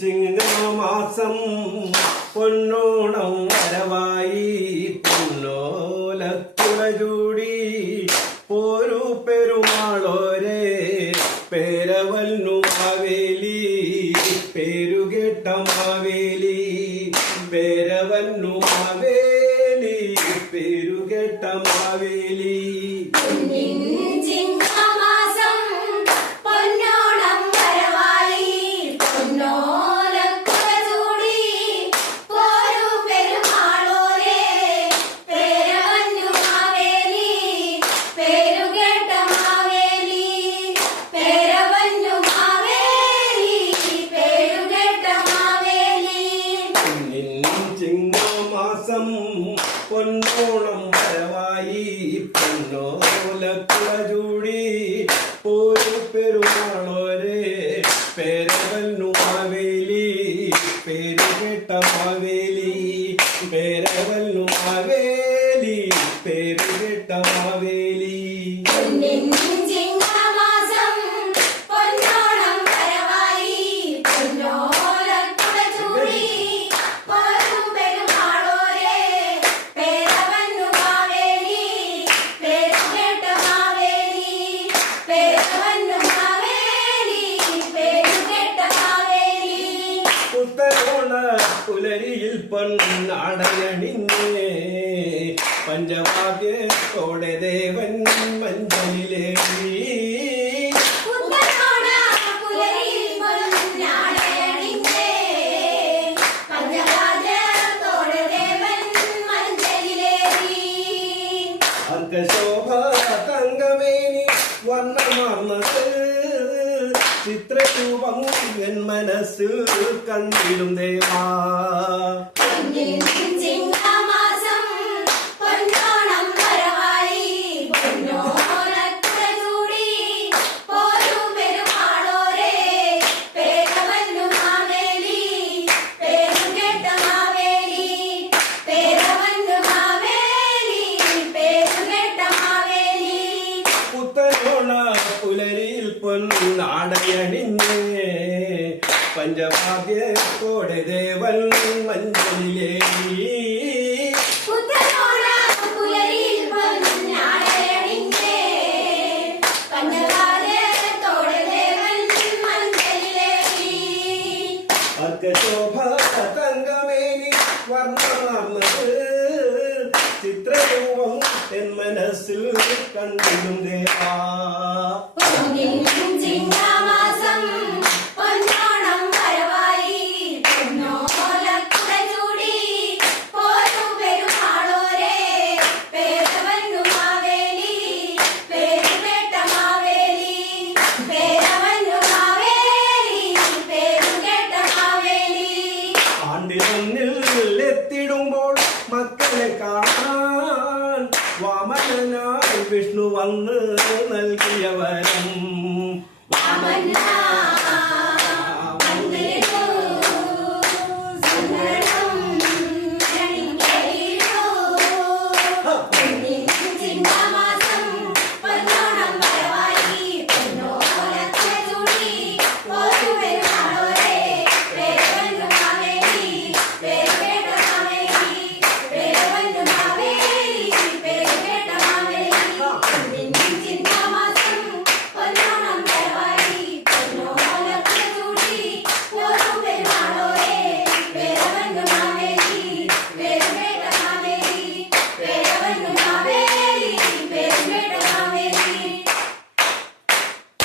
ചിങ്ങമാസം പൊന്നോണം വരവായി പൊന്നോലക്കുട ചൂടി പോരു പെരുമാളോരെ പേരവന്നു മാവേലി പേരുകെട്ട മാവേലി പേരവന്നു മാവേലി പേരുകെട്ട മാവേലി ചിങ്ങമാസം പൊന്നോണം വരവായി പൊന്നോലക്കുട ചൂടി പോരു പെരുമാളോരെ പേരവന്നു മാവേലി പേരുകെട്ട മാവേലി പേരവന്നു മാവേലി പേരുകെട്ട മാവേലി പുലരിയിൽ പൊന്നാടയണിഞ്ഞേ പഞ്ചവാദ്യത്തോടെ ദേവൻ മഞ്ചലിലേറി അർക്കശോഭ തങ്കമേനി വർണ്ണമാർന്നത് ചിത്രരൂപം എൻ മനസ്സിൽ കണ്ടിടും ദേവാ പുലരിയിൽ പൊന്നാടയണിഞ്ഞേ പഞ്ചവാദ്യത്തോടെ ദേവൻ മഞ്ചലിലേറി അർക്കശോഭ തങ്കമേനി വർണ്ണമാർന്നത് ചിത്രരൂപം എൻ മനസ്സിൽ കണ്ടിടും ദേവാ എത്തിടുമ്പോൾ മക്കളെ കാണാൻ വാമനായി വിഷ്ണു വന്ന് നൽകിയ വരം